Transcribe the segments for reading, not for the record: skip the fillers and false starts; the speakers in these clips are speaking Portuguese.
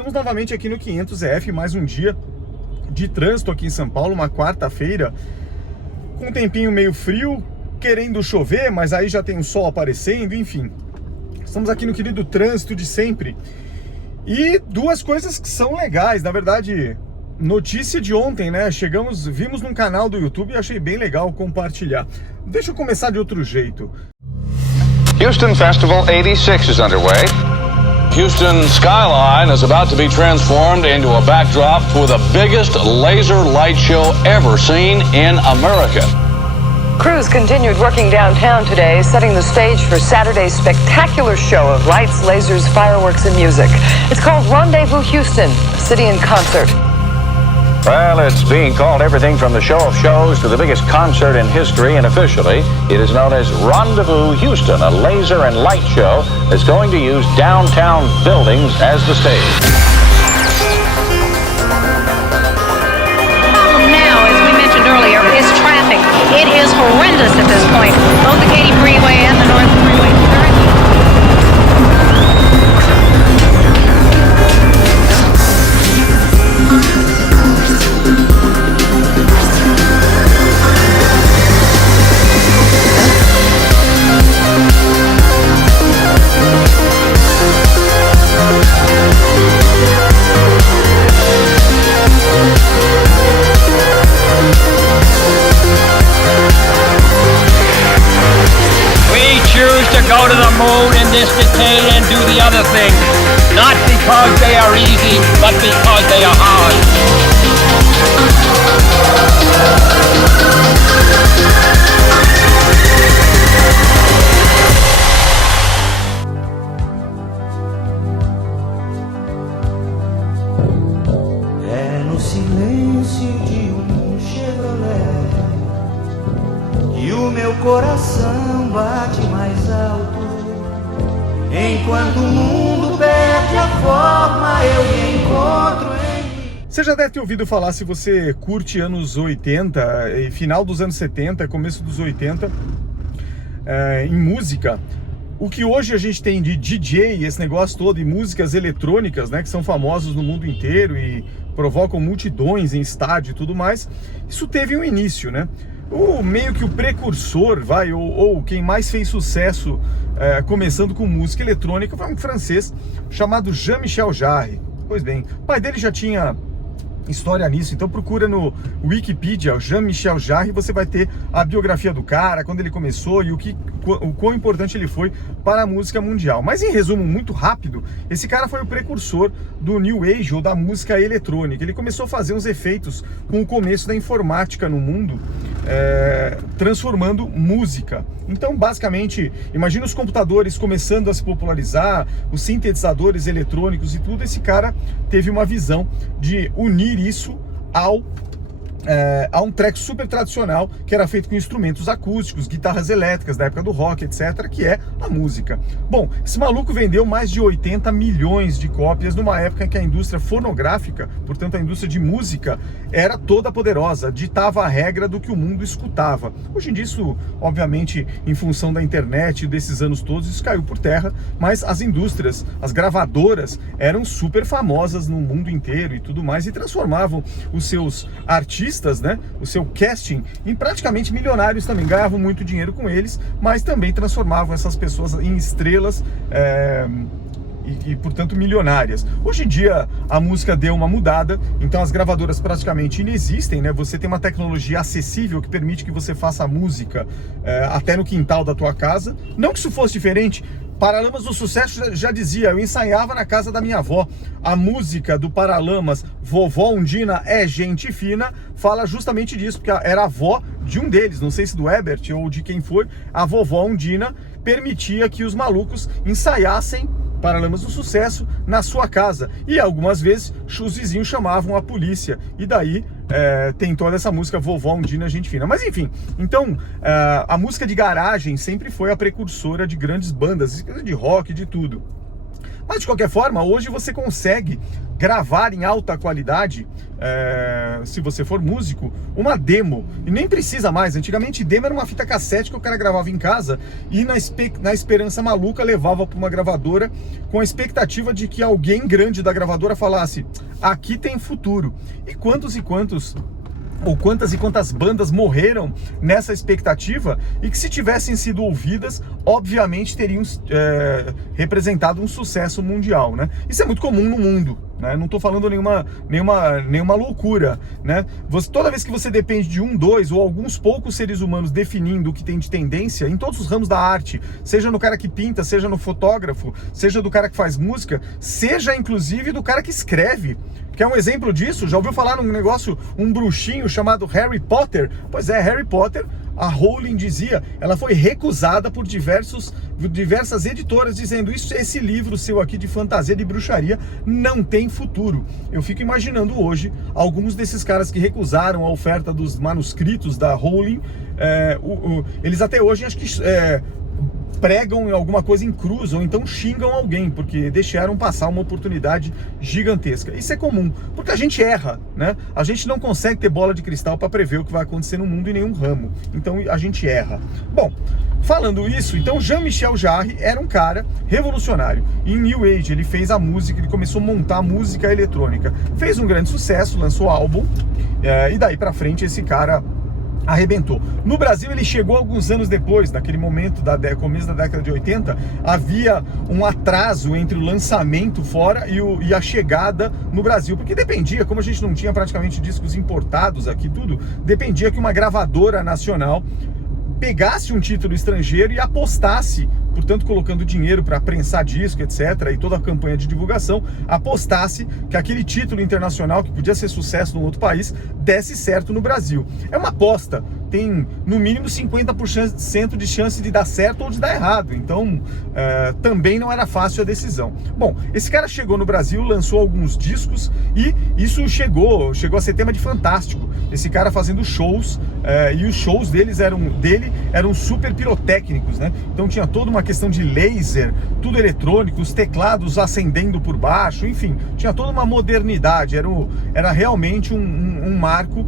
Estamos novamente aqui no 500EF, mais um dia de trânsito aqui em São Paulo, uma quarta-feira, com um tempinho meio frio, querendo chover, mas aí já tem o sol aparecendo, enfim. Estamos aqui no querido trânsito de sempre. E duas coisas que são legais, na verdade, notícia de ontem, né? Vimos num canal do YouTube e achei bem legal compartilhar. Deixa eu começar de outro jeito. Houston Festival 86 is underway. Houston skyline is about to be transformed into a backdrop for the biggest laser light show ever seen in America. Crews continued working downtown today, setting the stage for Saturday's spectacular show of lights, lasers, fireworks, and music. It's called Rendezvous Houston, a city in concert. Well, it's being called everything from the show of shows to the biggest concert in history, and officially, it is known as Rendezvous Houston, a laser and light show that's going to use downtown buildings as the stage. Now, as we mentioned earlier, is traffic. It is horrendous at this point. Both the Katy Freeway and the North Freeway. Go to the moon in this decade and do the other things, not because they are easy, but because they are hard. É no silêncio de Chevrolet que o meu coração bate mais alto. Enquanto o mundo perde a forma, eu me encontro em... Você já deve ter ouvido falar, se você curte anos 80, final dos anos 70, começo dos 80, em música, o que hoje a gente tem de DJ, esse negócio todo, e músicas eletrônicas, né, que são famosos no mundo inteiro e provocam multidões em estádio e tudo mais, isso teve um início, né? Meio que o precursor, ou quem mais fez sucesso começando com música eletrônica foi um francês chamado Jean-Michel Jarre. Pois bem, o pai dele já tinha história nisso, então procura no Wikipedia, Jean-Michel Jarre, você vai ter a biografia do cara, quando ele começou e o quão importante ele foi para a música mundial. Mas em resumo muito rápido, esse cara foi o precursor do New Age ou da música eletrônica. Ele começou a fazer uns efeitos com o começo da informática no mundo, transformando música. Então basicamente, imagina os computadores começando a se popularizar, os sintetizadores eletrônicos e tudo. Esse cara teve uma visão de unir isso a um treco super tradicional que era feito com instrumentos acústicos, guitarras elétricas da época do rock, etc., que é a música. Bom, esse maluco vendeu mais de 80 milhões de cópias numa época em que a indústria fonográfica, portanto a indústria de música, era toda poderosa, ditava a regra do que o mundo escutava. Hoje em dia isso, obviamente, em função da internet e desses anos todos, isso caiu por terra, mas as indústrias, as gravadoras, eram super famosas no mundo inteiro e tudo mais, e transformavam os seus artistas, né, o seu casting, em praticamente milionários também. Ganhavam muito dinheiro com eles, mas também transformavam essas pessoas em estrelas e portanto milionárias. Hoje em dia a música deu uma mudada, então as gravadoras praticamente inexistem, né? Você tem uma tecnologia acessível que permite que você faça a música até no quintal da tua casa. Não que isso fosse diferente. Paralamas do Sucesso já dizia, eu ensaiava na casa da minha avó. A música do Paralamas, Vovó Undina é Gente Fina, fala justamente disso, porque era a avó de um deles, não sei se do Herbert ou de quem for. A Vovó Undina permitia que os malucos ensaiassem Paralamas do Sucesso na sua casa, e algumas vezes os vizinhos chamavam a polícia, e daí tem toda essa música Vovó Undina Gente Fina. Mas enfim, então a música de garagem sempre foi a precursora de grandes bandas de rock, de tudo. Mas de qualquer forma, hoje você consegue gravar em alta qualidade, se você for músico, uma demo. E nem precisa mais. Antigamente, demo era uma fita cassete que o cara gravava em casa e na esperança maluca levava para uma gravadora com a expectativa de que alguém grande da gravadora falasse: aqui tem futuro. E quantas e quantas bandas morreram nessa expectativa e que, se tivessem sido ouvidas, obviamente teriam representado um sucesso mundial, né? Isso é muito comum no mundo, né? Não estou falando nenhuma loucura, né? Toda vez que você depende de um, dois ou alguns poucos seres humanos definindo o que tem de tendência em todos os ramos da arte, seja no cara que pinta, seja no fotógrafo, seja do cara que faz música, seja inclusive do cara que escreve. Quer um exemplo disso? Já ouviu falar num negócio, um bruxinho chamado Harry Potter? Pois é, Harry Potter, a Rowling dizia, ela foi recusada por diversas editoras, dizendo: esse livro seu aqui de fantasia, de bruxaria, não tem futuro. Eu fico imaginando hoje alguns desses caras que recusaram a oferta dos manuscritos da Rowling, eles até hoje acho que pregam alguma coisa em cruz, ou então xingam alguém, porque deixaram passar uma oportunidade gigantesca. Isso é comum, porque a gente erra, né? A gente não consegue ter bola de cristal para prever o que vai acontecer no mundo em nenhum ramo, então a gente erra. Bom, falando isso, então Jean-Michel Jarre era um cara revolucionário. Em New Age ele fez a música, ele começou a montar a música eletrônica, fez um grande sucesso, lançou álbum, e daí pra frente esse cara arrebentou. No Brasil ele chegou alguns anos depois, naquele momento, começo da década de 80, havia um atraso entre o lançamento fora e a chegada no Brasil, porque dependia, como a gente não tinha praticamente discos importados aqui, tudo, dependia que uma gravadora nacional pegasse um título estrangeiro e apostasse, portanto colocando dinheiro para prensar disco, etc, e toda a campanha de divulgação, apostasse que aquele título internacional, que podia ser sucesso num outro país, desse certo no Brasil. É uma aposta, tem no mínimo 50% de chance de dar certo ou de dar errado, então também não era fácil a decisão. Bom, esse cara chegou no Brasil, lançou alguns discos e isso chegou a ser tema de Fantástico, esse cara fazendo shows, e os shows dele eram super pirotécnicos, né? Então tinha toda uma questão de laser, tudo eletrônico, os teclados acendendo por baixo, enfim, tinha toda uma modernidade, era realmente um marco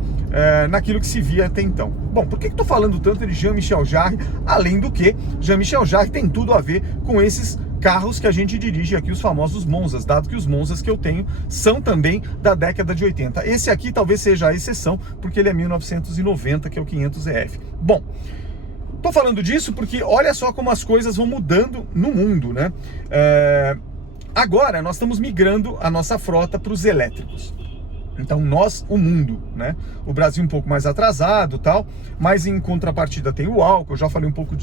naquilo que se via até então. Bom, por que estou falando tanto de Jean-Michel Jarre? Além do que, Jean-Michel Jarre tem tudo a ver com esses carros que a gente dirige aqui, os famosos Monzas, dado que os Monzas que eu tenho são também da década de 80. Esse aqui talvez seja a exceção, porque ele é 1990, que é o 500EF. Bom, tô falando disso porque olha só como as coisas vão mudando no mundo, né? Agora nós estamos migrando a nossa frota para os elétricos. Então o mundo, né? O Brasil um pouco mais atrasado, tal, mas em contrapartida tem o álcool. Eu já falei um pouco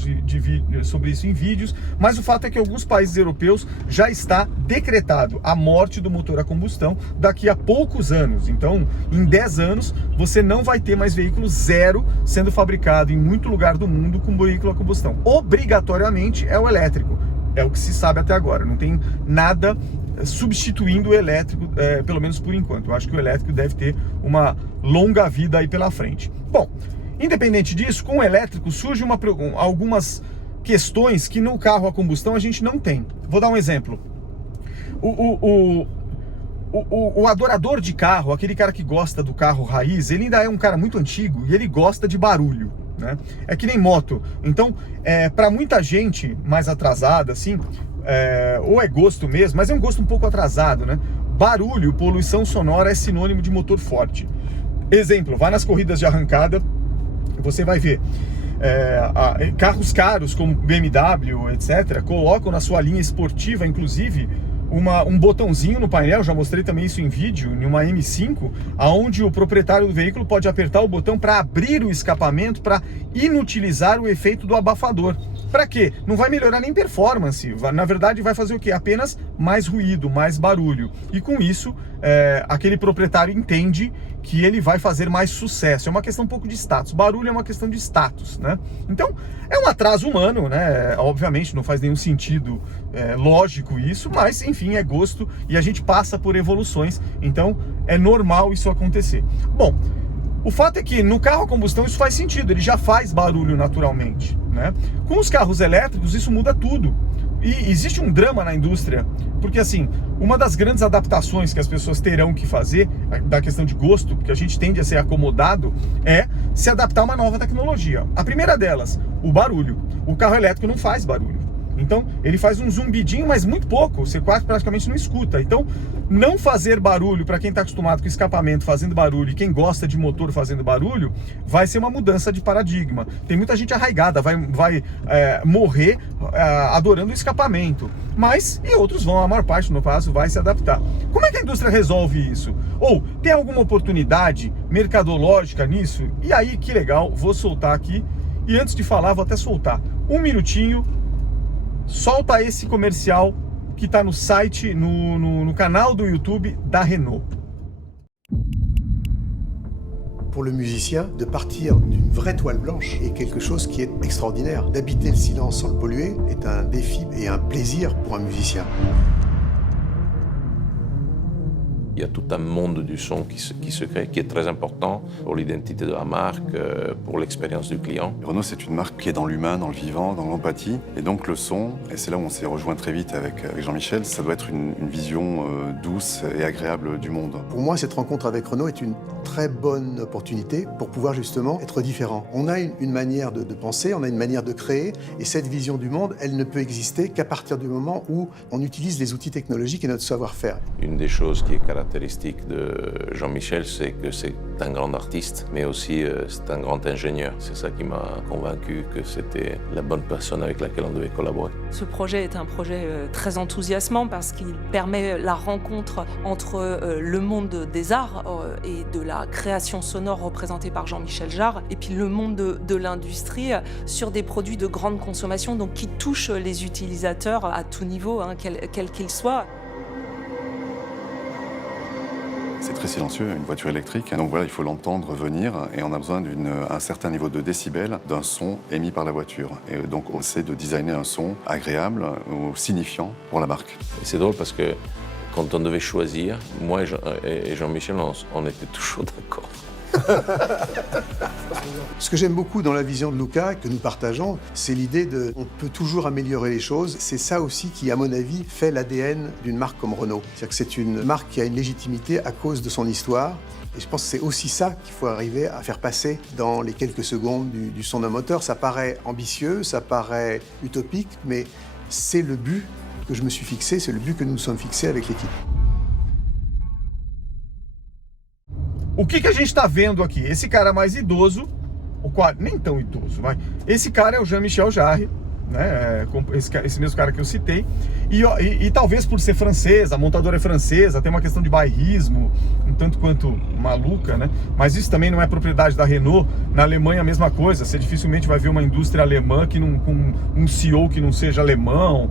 sobre isso em vídeos, mas o fato é que em alguns países europeus já está decretado a morte do motor a combustão daqui a poucos anos. Então, em 10 anos, você não vai ter mais veículo zero sendo fabricado em muito lugar do mundo com veículo a combustão. Obrigatoriamente é o elétrico. É o que se sabe até agora. Não tem nada substituindo o elétrico, pelo menos por enquanto. Eu acho que o elétrico deve ter uma longa vida aí pela frente. Bom, independente disso, com o elétrico surgem algumas questões que no carro a combustão a gente não tem. Vou dar um exemplo. O adorador de carro, aquele cara que gosta do carro raiz, ele ainda é um cara muito antigo e ele gosta de barulho, né? É que nem moto. Então, para muita gente mais atrasada, assim, ou é gosto mesmo, mas é um gosto um pouco atrasado, né? Barulho, poluição sonora é sinônimo de motor forte. Exemplo, vai nas corridas de arrancada, você vai ver carros caros como BMW, etc., colocam na sua linha esportiva, inclusive, um botãozinho no painel, já mostrei também isso em vídeo, em uma M5, aonde o proprietário do veículo pode apertar o botão para abrir o escapamento, para inutilizar o efeito do abafador. Para quê? Não vai melhorar nem performance, na verdade vai fazer o quê? Apenas mais ruído, mais barulho. E com isso, aquele proprietário entende que ele vai fazer mais sucesso. É uma questão um pouco de status. Barulho é uma questão de status, né? Então, é um atraso humano, né? Obviamente não faz nenhum sentido lógico isso, mas enfim, é gosto e a gente passa por evoluções, então é normal isso acontecer. Bom, o fato é que no carro a combustão isso faz sentido, ele já faz barulho naturalmente, né? Com os carros elétricos isso muda tudo. E existe um drama na indústria, porque assim, uma das grandes adaptações que as pessoas terão que fazer, da questão de gosto, porque a gente tende a ser acomodado, é se adaptar a uma nova tecnologia. A primeira delas, o barulho. O carro elétrico não faz barulho. Então, ele faz um zumbidinho, mas muito pouco, você quase praticamente não escuta. Então, não fazer barulho, para quem está acostumado com escapamento fazendo barulho e quem gosta de motor fazendo barulho, vai ser uma mudança de paradigma. Tem muita gente arraigada, vai morrer adorando o escapamento. Mas, e outros vão, a maior parte, no caso, vai se adaptar. Como é que a indústria resolve isso? Ou, tem alguma oportunidade mercadológica nisso? E aí, que legal, vou soltar aqui. E antes de falar, vou até soltar um minutinho. Solta esse comercial que está no site, no canal do YouTube da Renault. Pour le musicien, de partir d'une vraie toile blanche est quelque chose qui est extraordinaire. D'habiter le silence sans le polluer est un défi et un plaisir pour un musicien. Il y a tout un monde du son qui se crée, qui est très important pour l'identité de la marque, pour l'expérience du client. Renault, c'est une marque qui est dans l'humain, dans le vivant, dans l'empathie. Et donc le son, et c'est là où on s'est rejoint très vite avec Jean-Michel, ça doit être une vision douce et agréable du monde. Pour moi, cette rencontre avec Renault est une très bonne opportunité pour pouvoir justement être différent. On a une manière de penser, on a une manière de créer, et cette vision du monde, elle ne peut exister qu'à partir du moment où on utilise les outils technologiques et notre savoir-faire. Une des choses qui est caractéristique de Jean-Michel, c'est que c'est un grand artiste, mais aussi c'est un grand ingénieur. C'est ça qui m'a convaincu que c'était la bonne personne avec laquelle on devait collaborer. Ce projet est un projet très enthousiasmant parce qu'il permet la rencontre entre le monde des arts et de la création sonore représentée par Jean-Michel Jarre et puis le monde de l'industrie sur des produits de grande consommation, donc qui touchent les utilisateurs à tout niveau, quel qu'ils soient. C'est très silencieux, une voiture électrique. Donc voilà, il faut l'entendre venir et on a besoin d'un certain niveau de décibels d'un son émis par la voiture. Et donc on essaie de designer un son agréable ou signifiant pour la marque. Et c'est drôle parce que quand on devait choisir, moi et Jean-Michel, on était toujours d'accord. Ce que j'aime beaucoup dans la vision de Luca, que nous partageons, c'est l'idée de on peut toujours améliorer les choses. C'est ça aussi qui, à mon avis, fait l'ADN d'une marque comme Renault. C'est-à-dire que c'est une marque qui a une légitimité à cause de son histoire. Et je pense que c'est aussi ça qu'il faut arriver à faire passer dans les quelques secondes du son d'un moteur. Ça paraît ambitieux, ça paraît utopique, mais c'est le but que je me suis fixé, c'est le but que nous nous sommes fixés avec l'équipe. O que a gente está vendo aqui? Esse cara mais idoso, nem tão idoso, mas esse cara é o Jean-Michel Jarre, né? Esse mesmo cara que eu citei, e talvez por ser francês, a montadora é francesa, tem uma questão de bairrismo, um tanto quanto maluca, né? Mas isso também não é propriedade da Renault. Na Alemanha a mesma coisa, você dificilmente vai ver uma indústria alemã com um CEO que não seja alemão.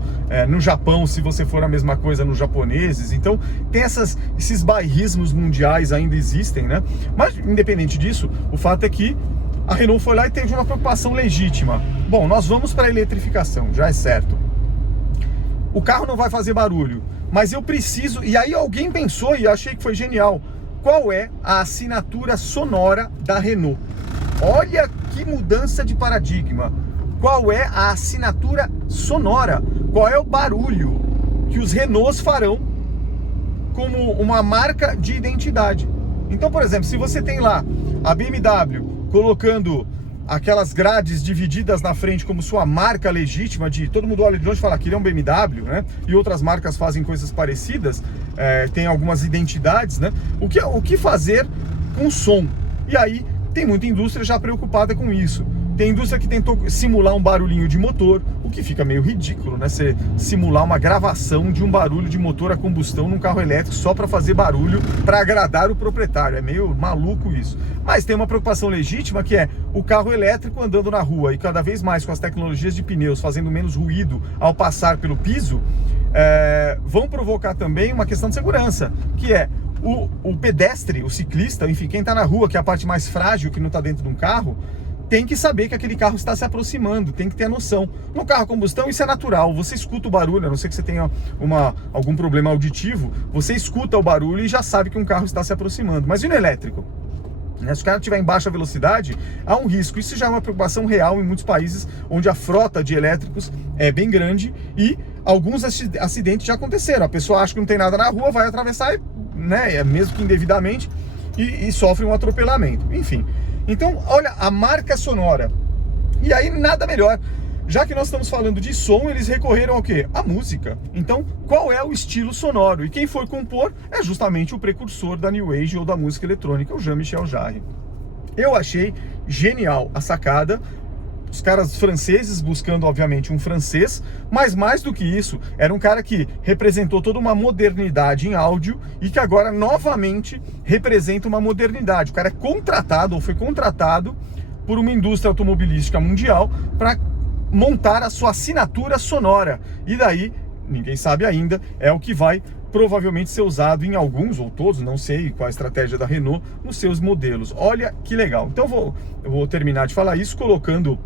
No Japão, se você for a mesma coisa nos japoneses. Então tem esses bairrismos mundiais ainda existem, né? Mas independente disso, o fato é que a Renault foi lá e teve uma preocupação legítima. Bom, nós vamos para a eletrificação, já é certo. O carro não vai fazer barulho, mas eu preciso... E aí alguém pensou, e eu achei que foi genial, qual é a assinatura sonora da Renault? Olha que mudança de paradigma. Qual é a assinatura sonora? Qual é o barulho que os Renaults farão como uma marca de identidade? Então, por exemplo, se você tem lá a BMW colocando aquelas grades divididas na frente como sua marca legítima, de todo mundo olha de longe e fala que ele é um BMW, né? E outras marcas fazem coisas parecidas, tem algumas identidades, né? O que fazer com som? E aí tem muita indústria já preocupada com isso. Tem indústria que tentou simular um barulhinho de motor, o que fica meio ridículo, né? Você simular uma gravação de um barulho de motor a combustão num carro elétrico só para fazer barulho, para agradar o proprietário. É meio maluco isso. Mas tem uma preocupação legítima que é o carro elétrico andando na rua e cada vez mais com as tecnologias de pneus fazendo menos ruído ao passar pelo piso, vão provocar também uma questão de segurança, que é o pedestre, o ciclista, enfim, quem está na rua, que é a parte mais frágil, que não está dentro de um carro, tem que saber que aquele carro está se aproximando, tem que ter a noção. No carro a combustão isso é natural, você escuta o barulho, a não ser que você tenha algum problema auditivo, você escuta o barulho e já sabe que um carro está se aproximando. Mas e no elétrico? Se o carro estiver em baixa velocidade, há um risco. Isso já é uma preocupação real em muitos países onde a frota de elétricos é bem grande e alguns acidentes já aconteceram. A pessoa acha que não tem nada na rua, vai atravessar, né, mesmo que indevidamente, e sofre um atropelamento. Enfim, então olha a marca sonora. E aí nada melhor. Já que nós estamos falando de som, eles recorreram ao quê? A música. Então, qual é o estilo sonoro? E quem foi compor é justamente o precursor da New Age ou da música eletrônica, o Jean-Michel Jarre. Eu achei genial a sacada. Os caras franceses buscando, obviamente, um francês, mas mais do que isso, era um cara que representou toda uma modernidade em áudio e que agora, novamente, representa uma modernidade. O cara é contratado, ou foi contratado, por uma indústria automobilística mundial para montar a sua assinatura sonora. E daí, ninguém sabe ainda, é o que vai provavelmente ser usado em alguns ou todos, não sei qual a estratégia da Renault, nos seus modelos. Olha que legal. Então eu vou terminar de falar isso colocando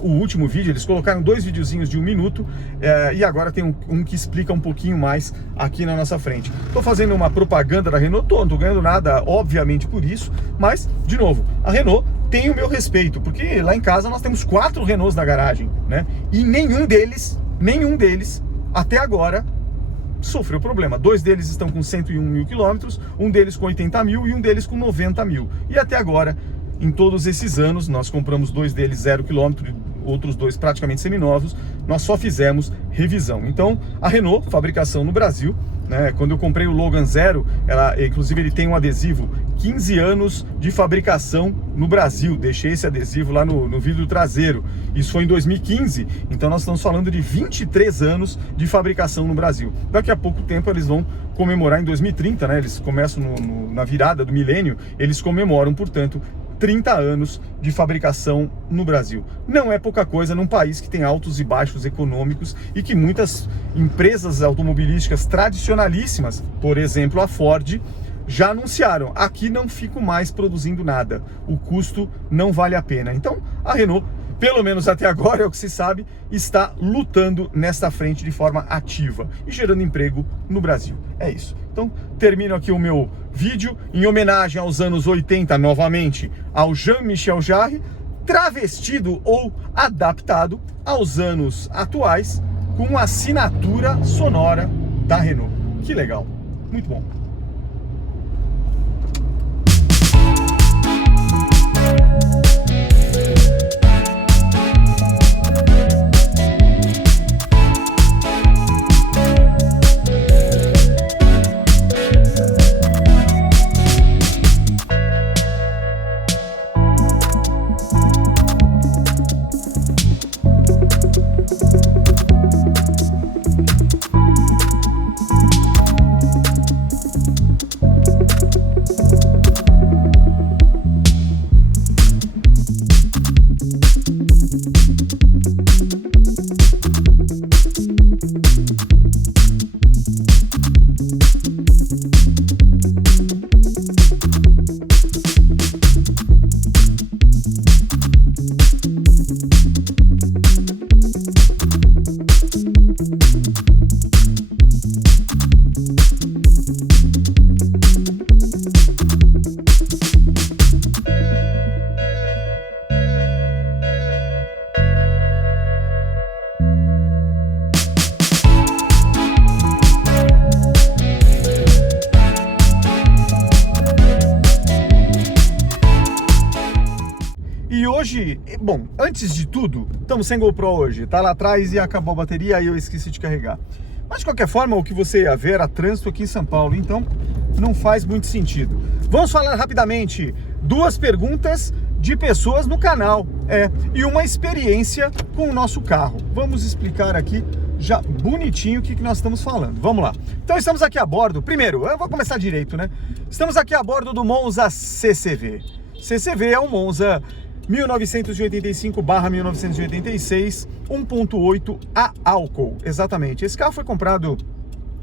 o último vídeo. Eles colocaram 2 videozinhos de 1 minuto e agora tem um que explica um pouquinho mais aqui na nossa frente. Estou fazendo uma propaganda da Renault, não estou ganhando nada, obviamente, por isso, mas, de novo, a Renault tem o meu respeito, porque lá em casa nós temos 4 Renaults na garagem, né? E nenhum deles, até agora, sofreu problema. 2 deles estão com 101 mil quilômetros, um deles com 80 mil e um deles com 90 mil. E até agora, em todos esses anos, nós compramos 2 deles 0 quilômetro, outros 2 praticamente seminovos, nós só fizemos revisão. Então, a Renault, fabricação no Brasil, né? Quando eu comprei o Logan Zero, inclusive ele tem um adesivo 15 anos de fabricação no Brasil. Deixei esse adesivo lá no vidro traseiro. Isso foi em 2015, então nós estamos falando de 23 anos de fabricação no Brasil. Daqui a pouco tempo eles vão comemorar em 2030, né? Eles começam na virada do milênio, eles comemoram, portanto, 30 anos de fabricação no Brasil. Não é pouca coisa num país que tem altos e baixos econômicos e que muitas empresas automobilísticas tradicionalíssimas, por exemplo a Ford, já anunciaram: aqui não fico mais produzindo nada, o custo não vale a pena. Então a Renault, pelo menos até agora, é o que se sabe, está lutando nesta frente de forma ativa e gerando emprego no Brasil. É isso. Então termino aqui o meu vídeo em homenagem aos anos 80, novamente, ao Jean-Michel Jarre, travestido ou adaptado aos anos atuais, com a assinatura sonora da Renault. Que legal, muito bom. Hoje, bom, antes de tudo, estamos sem GoPro hoje, tá lá atrás e acabou a bateria e eu esqueci de carregar. Mas de qualquer forma, o que você ia ver era trânsito aqui em São Paulo, então não faz muito sentido. Vamos falar rapidamente 2 perguntas de pessoas no canal, e uma experiência com o nosso carro. Vamos explicar aqui já bonitinho o que nós estamos falando. Vamos lá. Então estamos aqui a bordo, primeiro, eu vou começar direito, né? Estamos aqui a bordo do Monza CCV. CCV é um Monza 1985/1986, 1.8 a álcool, exatamente. Esse carro foi comprado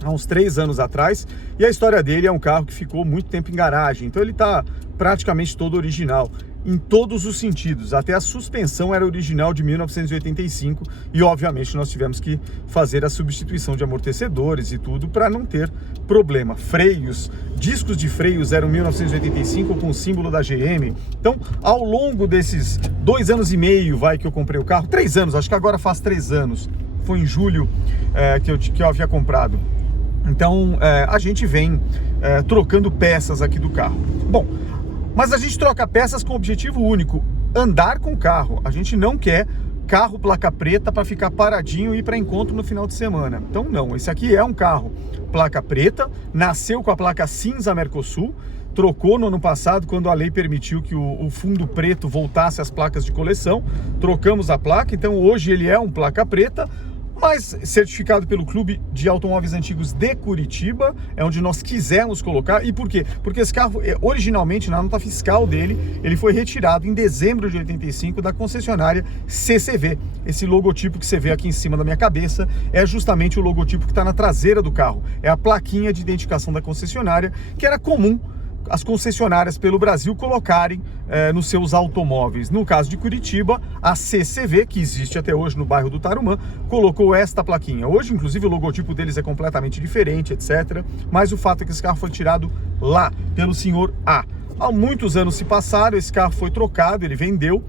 há uns 3 anos atrás e a história dele é um carro que ficou muito tempo em garagem, então ele está praticamente todo original, em todos os sentidos. Até a suspensão era original de 1985 e obviamente nós tivemos que fazer a substituição de amortecedores e tudo para não ter problema. Freios, discos de freios eram 1985 com o símbolo da GM. Então, ao longo desses 2 anos e meio que eu comprei o carro, 3 anos, acho que agora faz 3 anos, foi em julho que eu havia comprado. Então a gente vem trocando peças aqui do carro. Bom, mas a gente troca peças com o objetivo único: andar com o carro. A gente não quer carro placa preta para ficar paradinho e ir para encontro no final de semana. Então não, esse aqui é um carro placa preta, nasceu com a placa cinza Mercosul, trocou no ano passado quando a lei permitiu que o fundo preto voltasse às placas de coleção, trocamos a placa, então hoje ele é um placa preta, mas certificado pelo Clube de Automóveis Antigos de Curitiba, é onde nós quisemos colocar. E por quê? Porque esse carro, originalmente, na nota fiscal dele, ele foi retirado em dezembro de 85 da concessionária CCV. Esse logotipo que você vê aqui em cima da minha cabeça é justamente o logotipo que está na traseira do carro. É a plaquinha de identificação da concessionária, que era comum as concessionárias pelo Brasil colocarem nos seus automóveis. No caso de Curitiba, a CCV, que existe até hoje no bairro do Tarumã, colocou esta plaquinha. Hoje, inclusive, o logotipo deles é completamente diferente, etc. Mas o fato é que esse carro foi tirado lá, pelo senhor A. Há muitos anos se passaram, esse carro foi trocado, ele vendeu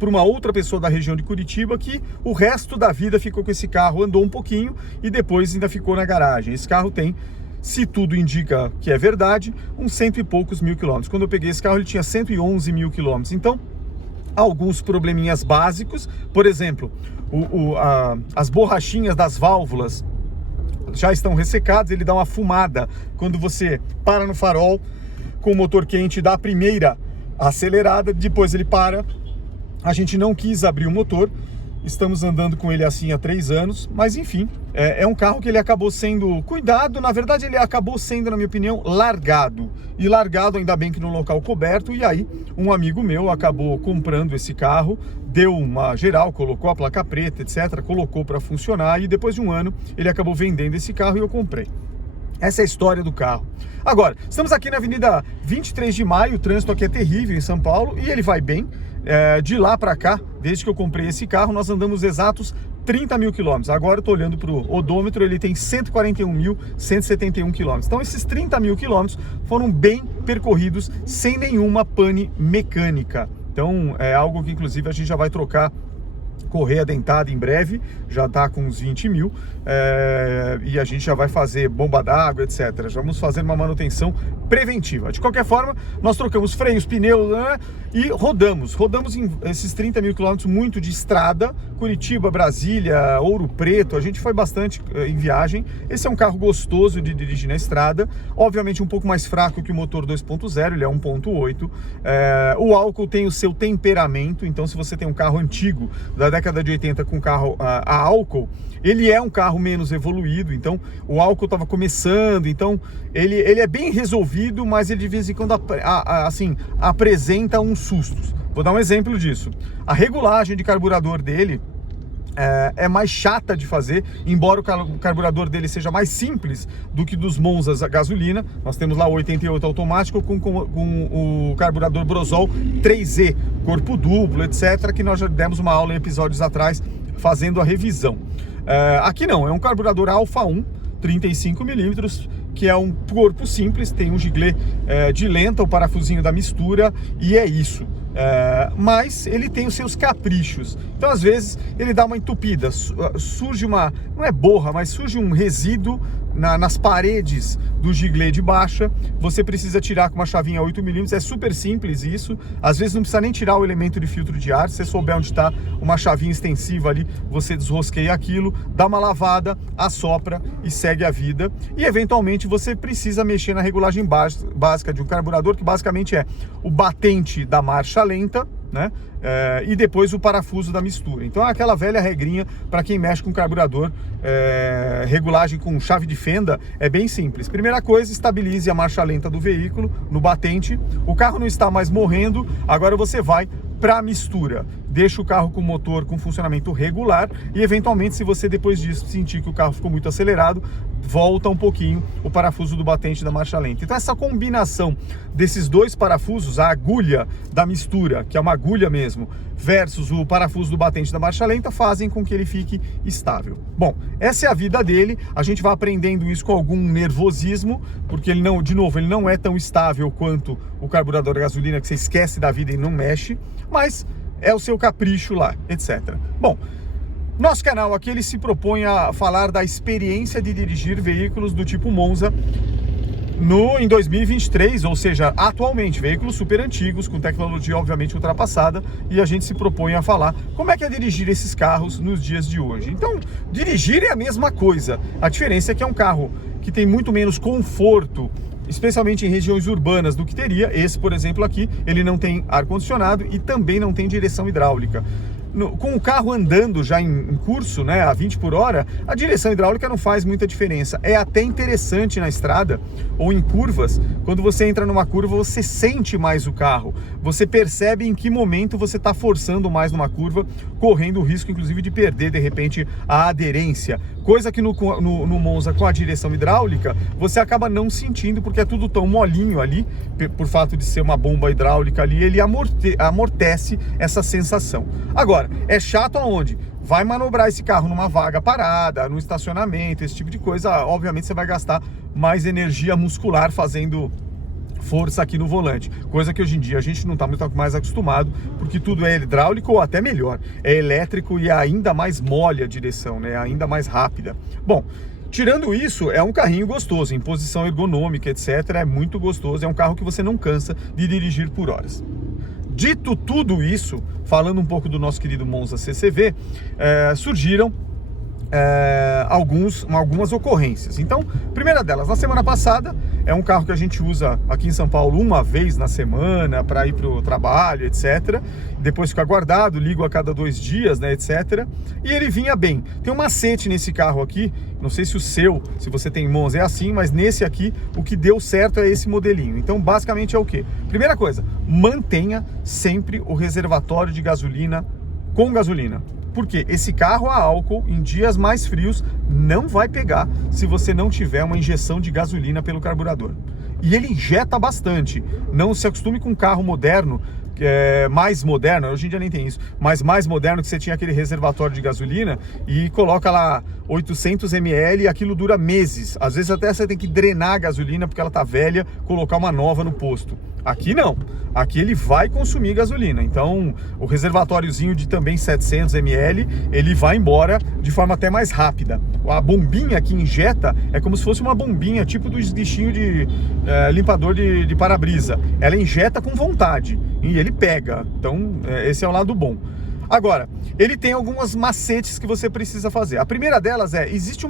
para uma outra pessoa da região de Curitiba, que o resto da vida ficou com esse carro, andou um pouquinho e depois ainda ficou na garagem. Esse carro tem, se tudo indica que é verdade, uns 100 e poucos mil quilômetros. Quando eu peguei esse carro, ele tinha 111 mil quilômetros. Então, alguns probleminhas básicos, por exemplo, as borrachinhas das válvulas já estão ressecadas, ele dá uma fumada quando você para no farol com o motor quente, dá a primeira acelerada, depois ele para. A gente não quis abrir o motor, estamos andando com ele assim há 3 anos, mas enfim, é um carro que ele acabou sendo cuidado, na verdade ele acabou sendo, na minha opinião, largado. E largado ainda bem que no local coberto, e aí um amigo meu acabou comprando esse carro, deu uma geral, colocou a placa preta, etc, colocou para funcionar, e depois de um ano ele acabou vendendo esse carro e eu comprei. Essa é a história do carro. Agora, estamos aqui na Avenida 23 de Maio, o trânsito aqui é terrível em São Paulo, e ele vai bem. De lá para cá, desde que eu comprei esse carro, nós andamos exatos 30 mil quilômetros. Agora eu estou olhando para o odômetro, ele tem 141.171 quilômetros. Então esses 30 mil quilômetros foram bem percorridos, sem nenhuma pane mecânica. Então é algo que inclusive a gente já vai trocar correia dentada em breve, já está com uns 20 mil, e a gente já vai fazer bomba d'água, etc. Já vamos fazer uma manutenção preventiva. De qualquer forma, nós trocamos freios, pneus, né, e rodamos em esses 30 mil quilômetros muito de estrada, Curitiba, Brasília, Ouro Preto, a gente foi bastante em viagem. Esse é um carro gostoso de dirigir na estrada, obviamente um pouco mais fraco que o motor 2.0, ele é 1.8, o álcool tem o seu temperamento, então se você tem um carro antigo da década de 80 com carro a álcool, ele é um carro menos evoluído, então o álcool estava começando, então ele é bem resolvido, mas ele de vez em quando assim, apresenta uns sustos. Vou dar um exemplo disso. A regulagem de carburador dele é mais chata de fazer, embora o carburador dele seja mais simples do que dos Monzas a gasolina. Nós temos lá o 88 automático com o carburador Brosol 3E, corpo duplo, etc, que nós já demos uma aula em episódios atrás fazendo a revisão. Aqui não, é um carburador Alfa 1, 35 milímetros, que é um corpo simples, tem um giglê de lenta, o parafusinho da mistura, e é isso. Mas ele tem os seus caprichos, então às vezes ele dá uma entupida, surge uma, não é borra, mas surge um resíduo nas paredes do giglê de baixa, você precisa tirar com uma chavinha 8mm, é super simples isso, às vezes não precisa nem tirar o elemento de filtro de ar, se você souber onde está uma chavinha extensiva ali, você desrosqueia aquilo, dá uma lavada, assopra e segue a vida. E eventualmente você precisa mexer na regulagem básica de um carburador, que basicamente é o batente da marcha lenta, né? E depois o parafuso da mistura. Então é aquela velha regrinha para quem mexe com carburador, regulagem com chave de fenda, é bem simples. Primeira coisa, estabilize a marcha lenta do veículo no batente. O carro não está mais morrendo, agora você vai para a mistura. Deixa o carro com o motor com funcionamento regular e eventualmente, se você depois disso sentir que o carro ficou muito acelerado, volta um pouquinho o parafuso do batente da marcha lenta. Então essa combinação desses dois parafusos, a agulha da mistura, que é uma agulha mesmo, versus o parafuso do batente da marcha lenta, fazem com que ele fique estável. Bom, essa é a vida dele, a gente vai aprendendo isso com algum nervosismo, porque ele não, de novo, ele não é tão estável quanto o carburador a gasolina, que você esquece da vida e não mexe, mas é o seu capricho lá, etc. Bom, Nosso canal aqui ele se propõe a falar da experiência de dirigir veículos do tipo Monza em 2023, ou seja, atualmente, veículos super antigos, com tecnologia obviamente ultrapassada, e a gente se propõe a falar como é que é dirigir esses carros nos dias de hoje. Então, dirigir é a mesma coisa, a diferença é que é um carro que tem muito menos conforto, especialmente em regiões urbanas, do que teria. Esse, por exemplo, aqui, ele não tem ar-condicionado e também não tem direção hidráulica. Com o carro andando já em curso, né, a 20 por hora, a direção hidráulica não faz muita diferença. É até interessante na estrada ou em curvas, quando você entra numa curva, você sente mais o carro. Você percebe em que momento você está forçando mais numa curva, correndo o risco, inclusive, de perder, de repente, a aderência. Coisa que no Monza, com a direção hidráulica, você acaba não sentindo, porque é tudo tão molinho ali, por fato de ser uma bomba hidráulica ali, ele amortece essa sensação. Agora, é chato aonde? Vai manobrar esse carro numa vaga parada, no estacionamento, esse tipo de coisa, obviamente você vai gastar mais energia muscular fazendo força aqui no volante, coisa que hoje em dia a gente não está muito mais acostumado, porque tudo é hidráulico ou até melhor, é elétrico e ainda mais mole a direção, né? Ainda mais rápida. Bom, tirando isso, é um carrinho gostoso, em posição ergonômica, etc, é muito gostoso, é um carro que você não cansa de dirigir por horas. Dito tudo isso, falando um pouco do nosso querido Monza CCV, surgiram algumas ocorrências. Então, primeira delas, na semana passada, é um carro que a gente usa aqui em São Paulo uma vez na semana para ir para o trabalho, etc. Depois fica guardado, ligo a cada 2 dias, né, etc. E ele vinha bem. Tem um macete nesse carro aqui, não sei se se você tem Monza é assim, mas nesse aqui o que deu certo é esse modelinho. Então, basicamente é o quê? Primeira coisa, mantenha sempre o reservatório de gasolina com gasolina. Porque esse carro a álcool, em dias mais frios, não vai pegar se você não tiver uma injeção de gasolina pelo carburador. E ele injeta bastante. Não se acostume com um carro moderno, mais moderno, hoje em dia nem tem isso, mas mais moderno, que você tinha aquele reservatório de gasolina e coloca lá 800 ml e aquilo dura meses. Às vezes até você tem que drenar a gasolina porque ela tá velha, colocar uma nova no posto. Aqui não, aqui ele vai consumir gasolina, então o reservatóriozinho de também 700 ml, ele vai embora de forma até mais rápida. A bombinha que injeta é como se fosse uma bombinha, tipo do bichinho de limpador de para-brisa. Ela injeta com vontade e ele pega, então esse é o lado bom. Agora, ele tem algumas macetes que você precisa fazer. A primeira delas existe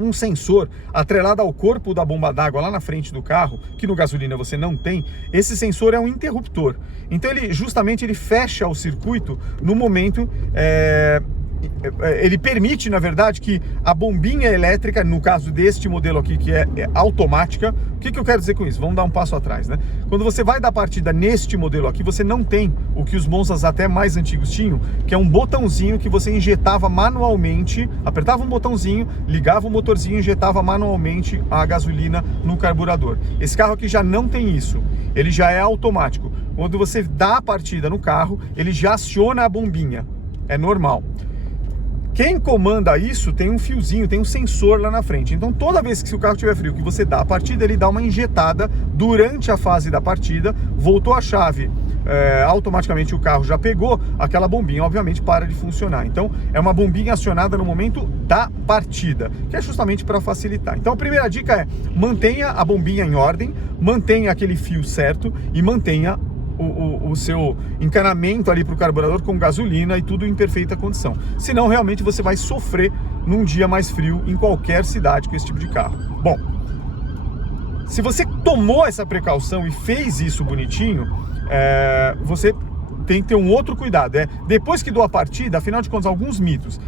um sensor atrelado ao corpo da bomba d'água lá na frente do carro, que no gasolina você não tem. Esse sensor é um interruptor. Então ele justamente fecha o circuito no momento... ele permite, na verdade, que a bombinha elétrica, no caso deste modelo aqui, que é automática. O que eu quero dizer com isso? Vamos dar um passo atrás, né? Quando você vai dar partida neste modelo aqui, você não tem o que os Monzas até mais antigos tinham, que é um botãozinho que você injetava manualmente, apertava um botãozinho, ligava o motorzinho e injetava manualmente a gasolina no carburador. Esse carro aqui já não tem isso, ele já é automático. Quando você dá a partida no carro, ele já aciona a bombinha, é normal. Quem comanda isso tem um fiozinho, tem um sensor lá na frente. Então toda vez que o carro estiver frio, que você dá a partida, ele dá uma injetada durante a fase da partida, voltou a chave, automaticamente o carro já pegou, aquela bombinha obviamente para de funcionar. Então é uma bombinha acionada no momento da partida, que é justamente para facilitar. Então a primeira dica é: mantenha a bombinha em ordem, mantenha aquele fio certo e mantenha o seu encanamento ali para o carburador com gasolina e tudo em perfeita condição. Senão realmente você vai sofrer num dia mais frio em qualquer cidade com esse tipo de carro. Bom, se você tomou essa precaução e fez isso bonitinho, você tem que ter um outro cuidado. Depois que dou a partida, afinal de contas, alguns mitos.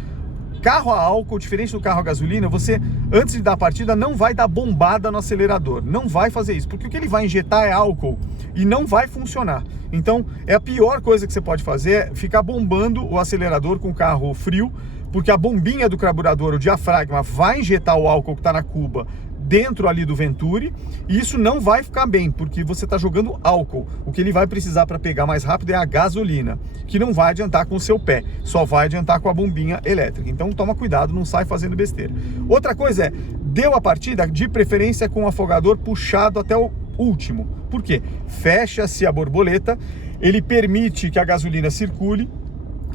Carro a álcool, diferente do carro a gasolina, você, antes de dar a partida, não vai dar bombada no acelerador. Não vai fazer isso, porque o que ele vai injetar é álcool e não vai funcionar. Então, a pior coisa que você pode fazer é ficar bombando o acelerador com o carro frio, porque a bombinha do carburador, o diafragma, vai injetar o álcool que está na cuba dentro ali do Venturi, e isso não vai ficar bem, porque você está jogando álcool. O que ele vai precisar para pegar mais rápido é a gasolina, que não vai adiantar com o seu pé, só vai adiantar com a bombinha elétrica. Então toma cuidado, não sai fazendo besteira. Outra coisa deu a partida, de preferência com o afogador puxado até o último. Por quê? Fecha-se a borboleta, ele permite que a gasolina circule,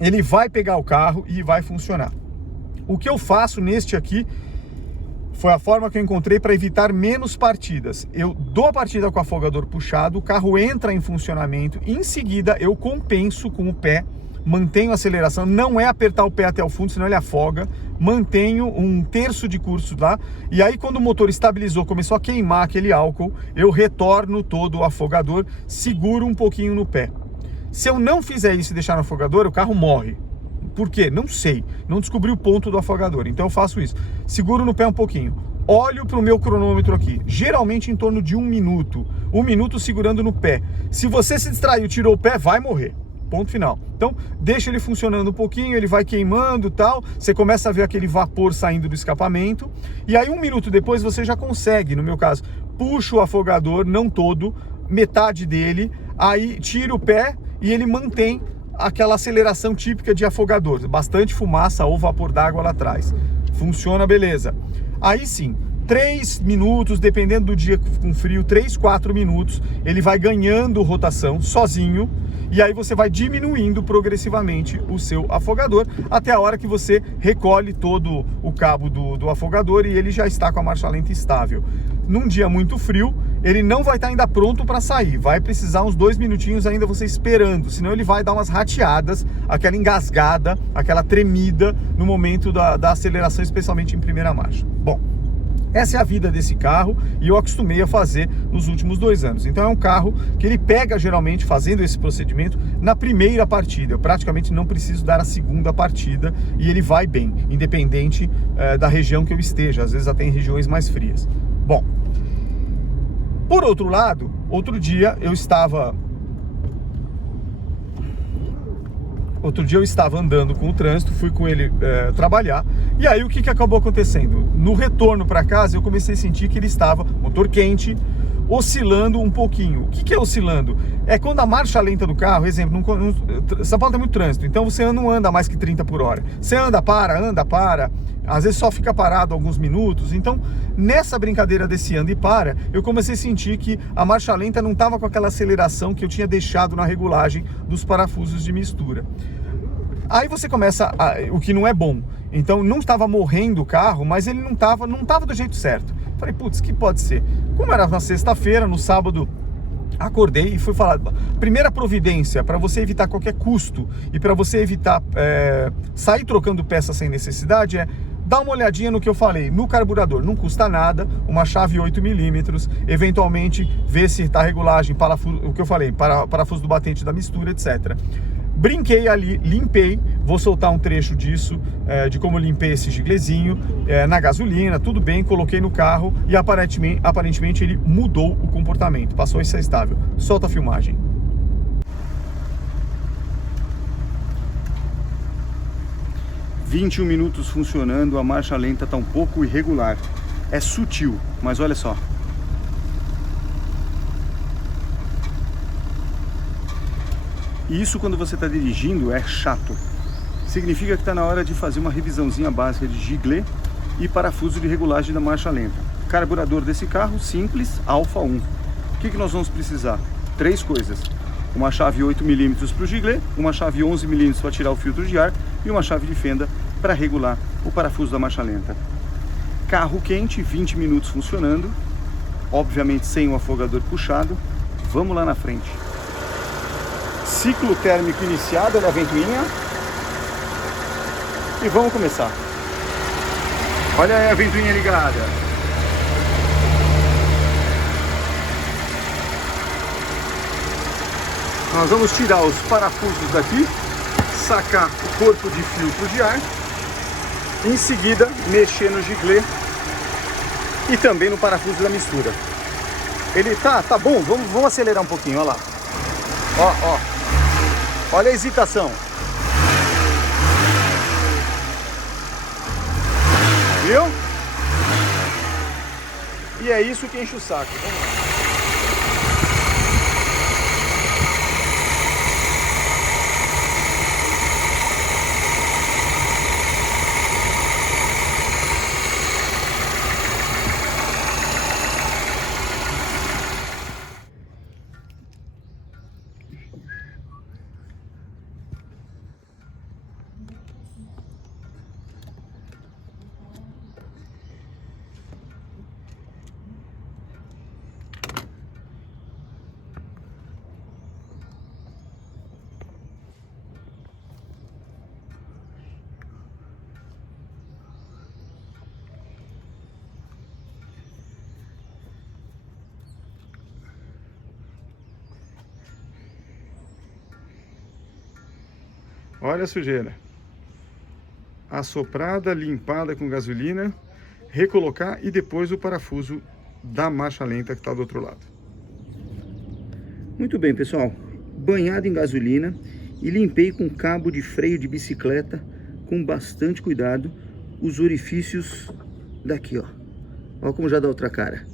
ele vai pegar o carro e vai funcionar. O que eu faço neste aqui foi a forma que eu encontrei para evitar menos partidas. Eu dou a partida com o afogador puxado, o carro entra em funcionamento, em seguida eu compenso com o pé, mantenho a aceleração, não é apertar o pé até o fundo, senão ele afoga, mantenho um terço de curso lá, e aí quando o motor estabilizou, começou a queimar aquele álcool, eu retorno todo o afogador, seguro um pouquinho no pé. Se eu não fizer isso e deixar no afogador, o carro morre. Por quê? Não sei, não descobri o ponto do afogador, então eu faço isso. Seguro no pé um pouquinho, olho para o meu cronômetro aqui, geralmente em torno de 1 minuto, 1 minuto segurando no pé. Se você se distraiu, tirou o pé, vai morrer. Ponto final. Então, deixa ele funcionando um pouquinho, ele vai queimando e tal, você começa a ver aquele vapor saindo do escapamento, e aí 1 minuto depois você já consegue, no meu caso, puxa o afogador, não todo, metade dele, aí tira o pé e ele mantém aquela aceleração típica de afogador, bastante fumaça ou vapor d'água lá atrás. Funciona, beleza. Aí sim, 3 minutos, dependendo do dia com frio, 3, 4 minutos, ele vai ganhando rotação sozinho, e aí você vai diminuindo progressivamente o seu afogador, até a hora que você recolhe todo o cabo do afogador e ele já está com a marcha lenta estável. Num dia muito frio, ele não vai estar ainda pronto para sair, vai precisar uns 2 minutinhos ainda você esperando, senão ele vai dar umas rateadas, aquela engasgada, aquela tremida no momento da aceleração, especialmente em primeira marcha. Bom, essa é a vida desse carro e eu acostumei a fazer nos últimos 2 anos. Então é um carro que ele pega geralmente fazendo esse procedimento na primeira partida. Eu praticamente não preciso dar a segunda partida e ele vai bem, independente da região que eu esteja, às vezes até em regiões mais frias. Bom, por outro lado, outro dia eu estava andando com o trânsito, fui com ele trabalhar, e aí o que acabou acontecendo? No retorno para casa eu comecei a sentir que ele estava, motor quente, oscilando um pouquinho. O que é oscilando? É quando a marcha lenta do carro, exemplo, São Paulo tem muito trânsito, então você não anda mais que 30 por hora. Você anda, para, às vezes só fica parado alguns minutos. Então, nessa brincadeira desse anda e para, eu comecei a sentir que a marcha lenta não estava com aquela aceleração que eu tinha deixado na regulagem dos parafusos de mistura. Aí você começa, o que não é bom. Então não estava morrendo o carro, mas ele não estava do jeito certo. Falei, putz, que pode ser? Como era na sexta-feira, no sábado acordei e fui falar, primeira providência para você evitar qualquer custo e para você evitar sair trocando peça sem necessidade é dá uma olhadinha no que eu falei, no carburador, não custa nada, uma chave 8mm, eventualmente ver se está regulagem, parafuso, o que eu falei, parafuso do batente da mistura, etc. Brinquei ali, limpei, vou soltar um trecho disso, de como eu limpei esse giglezinho, na gasolina, tudo bem, coloquei no carro e aparentemente ele mudou o comportamento, passou a ser estável. Solta a filmagem. ...21 minutos funcionando, a marcha lenta está um pouco irregular. É sutil, mas olha só. E isso quando você está dirigindo é chato. Significa que está na hora de fazer uma revisãozinha básica de giglê e parafuso de regulagem da marcha lenta. Carburador desse carro, simples, Alfa 1. O que nós vamos precisar? 3 coisas. Uma chave 8mm para o giglê, uma chave 11mm para tirar o filtro de ar e uma chave de fenda para regular o parafuso da marcha lenta. Carro quente, 20 minutos funcionando, obviamente sem o afogador puxado. Vamos lá na frente. Ciclo térmico iniciado, olha a ventoinha. E vamos começar. Olha aí a ventoinha ligada. Nós vamos tirar os parafusos daqui, sacar o corpo de filtro de ar, em seguida mexer no giglê e também no parafuso da mistura. Ele tá bom, vamos acelerar um pouquinho, olha lá. Olha a hesitação. Viu? E é isso que enche o saco. Vamos lá. Olha a sujeira. Assoprada, limpada com gasolina, recolocar e depois o parafuso da marcha lenta que está do outro lado. Muito bem, pessoal. Banhado em gasolina e limpei com cabo de freio de bicicleta com bastante cuidado os orifícios daqui, ó. Olha como já dá outra cara.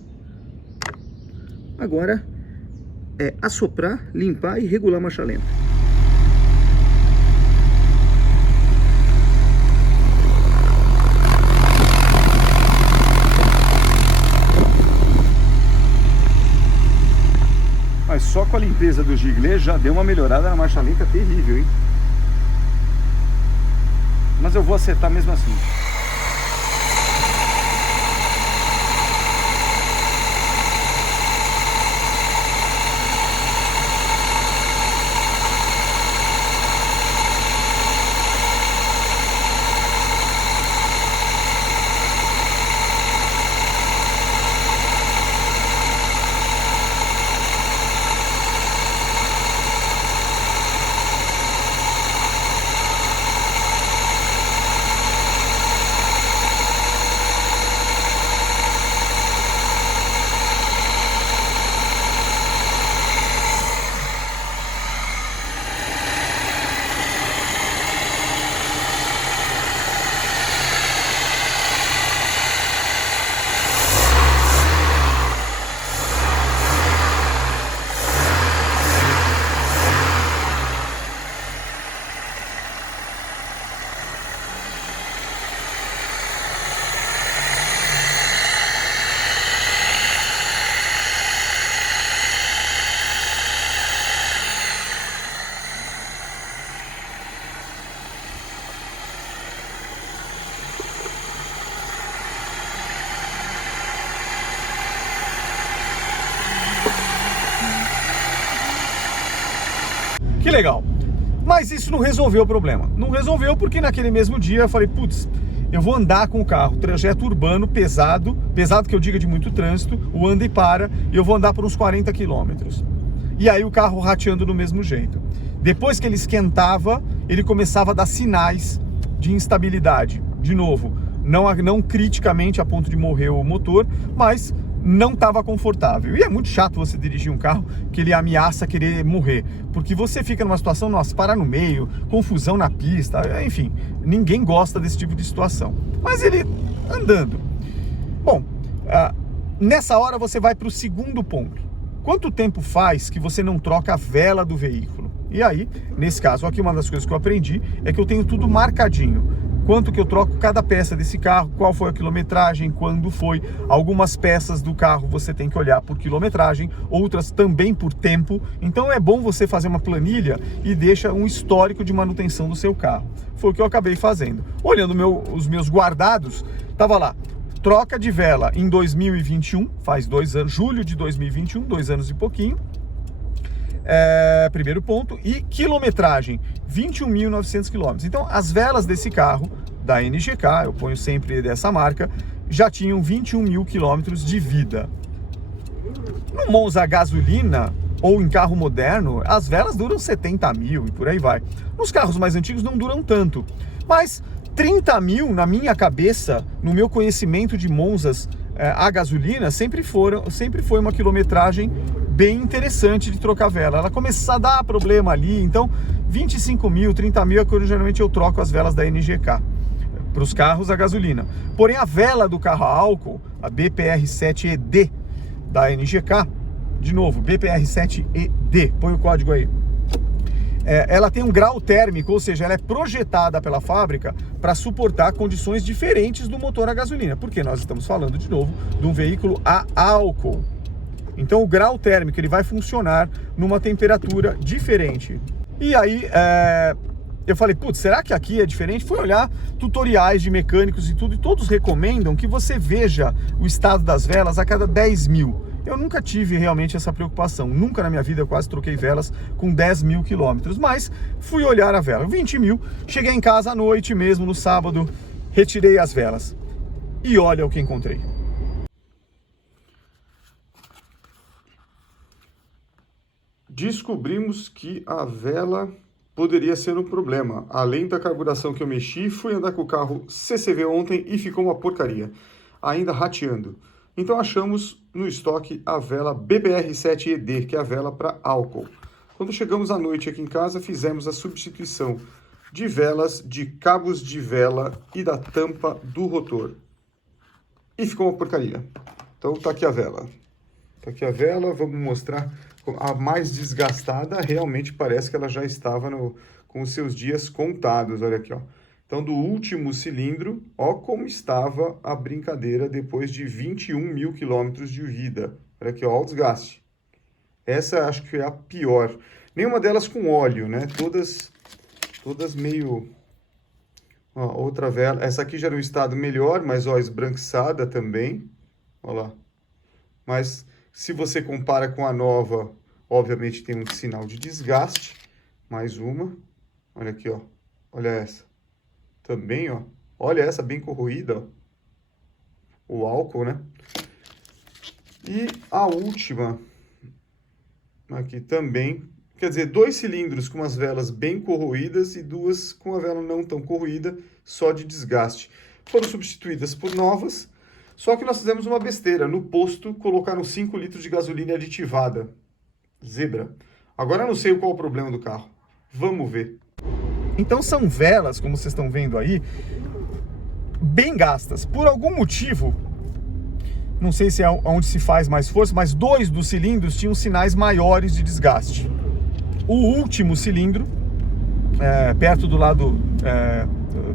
Agora é assoprar, limpar e regular a marcha lenta. Mas só com a limpeza do giglê já deu uma melhorada na marcha lenta terrível, hein? Mas eu vou acertar mesmo assim. Que legal. Mas isso não resolveu o problema. Não resolveu porque naquele mesmo dia eu falei, putz, eu vou andar com o carro, trajeto urbano pesado, pesado que eu diga de muito trânsito, o anda e para, e eu vou andar por uns 40 quilômetros. E aí o carro rateando do mesmo jeito. Depois que ele esquentava, ele começava a dar sinais de instabilidade. De novo, não criticamente a ponto de morrer o motor, mas não estava confortável. E é muito chato você dirigir um carro que ele ameaça querer morrer, porque você fica numa situação, nossa, para no meio, confusão na pista, enfim, ninguém gosta desse tipo de situação. Mas ele andando. Bom, nessa hora você vai para o segundo ponto. Quanto tempo faz que você não troca a vela do veículo? E aí, nesse caso aqui, uma das coisas que eu aprendi é que eu tenho tudo marcadinho. Quanto que eu troco cada peça desse carro, qual foi a quilometragem, quando foi. Algumas peças do carro você tem que olhar por quilometragem, outras também por tempo. Então é bom você fazer uma planilha e deixa um histórico de manutenção do seu carro. Foi o que eu acabei fazendo. Olhando os meus guardados, tava lá, troca de vela em 2021, faz 2 anos, julho de 2021, 2 anos e pouquinho. Primeiro ponto, e quilometragem 21.900 km. Então as velas desse carro da NGK, eu ponho sempre dessa marca, já tinham 21 mil quilômetros de vida. No Monza gasolina ou em carro moderno, as velas duram 70 mil e por aí vai. Nos carros mais antigos não duram tanto, mas 30 mil na minha cabeça, no meu conhecimento de Monzas a gasolina, sempre foi uma quilometragem bem interessante de trocar vela. Ela começa a dar problema ali, então 25 mil, 30 mil é quando geralmente eu troco as velas da NGK para os carros a gasolina. Porém a vela do carro a álcool, a BPR7ED da NGK, de novo, BPR7ED, põe o código aí, ela tem um grau térmico, ou seja, ela é projetada pela fábrica para suportar condições diferentes do motor a gasolina, porque nós estamos falando de novo de um veículo a álcool. Então o grau térmico ele vai funcionar numa temperatura diferente. E aí eu falei, putz, será que aqui é diferente? Fui olhar tutoriais de mecânicos e tudo, e todos recomendam que você veja o estado das velas a cada 10 mil. Eu nunca tive realmente essa preocupação, nunca na minha vida eu quase troquei velas com 10 mil quilômetros, mas fui olhar a vela, 20 mil, cheguei em casa à noite mesmo, no sábado, retirei as velas e olha o que encontrei. Descobrimos que a vela poderia ser um problema. Além da carburação que eu mexi, fui andar com o carro CCV ontem e ficou uma porcaria, ainda rateando. Então achamos no estoque a vela BBR7ED, que é a vela para álcool. Quando chegamos à noite aqui em casa, fizemos a substituição de velas, de cabos de vela e da tampa do rotor. E ficou uma porcaria. Então tá aqui a vela. Tá aqui a vela, vamos mostrar. A mais desgastada, realmente parece que ela já estava com os seus dias contados, olha aqui, ó. Então, do último cilindro, ó como estava a brincadeira depois de 21 mil quilômetros de vida. Olha aqui, ó, o desgaste. Essa acho que é a pior. Nenhuma delas com óleo, né? Todas meio... Ó, outra vela. Essa aqui já era um estado melhor, mas ó, esbranquiçada também. Olha lá. Mas... se você compara com a nova, obviamente tem um sinal de desgaste. Mais uma. Olha aqui, ó. Olha essa. Também, ó. Olha essa bem corroída, ó. O álcool, né? E a última. Aqui também. Quer dizer, 2 cilindros com as velas bem corroídas e 2 com a vela não tão corroída, só de desgaste. Foram substituídas por novas. Só que nós fizemos uma besteira. No posto, colocaram 5 litros de gasolina aditivada. Zebra. Agora eu não sei qual é o problema do carro. Vamos ver. Então são velas, como vocês estão vendo aí, bem gastas. Por algum motivo, não sei se é onde se faz mais força, mas 2 dos cilindros tinham sinais maiores de desgaste. O último cilindro, perto do lado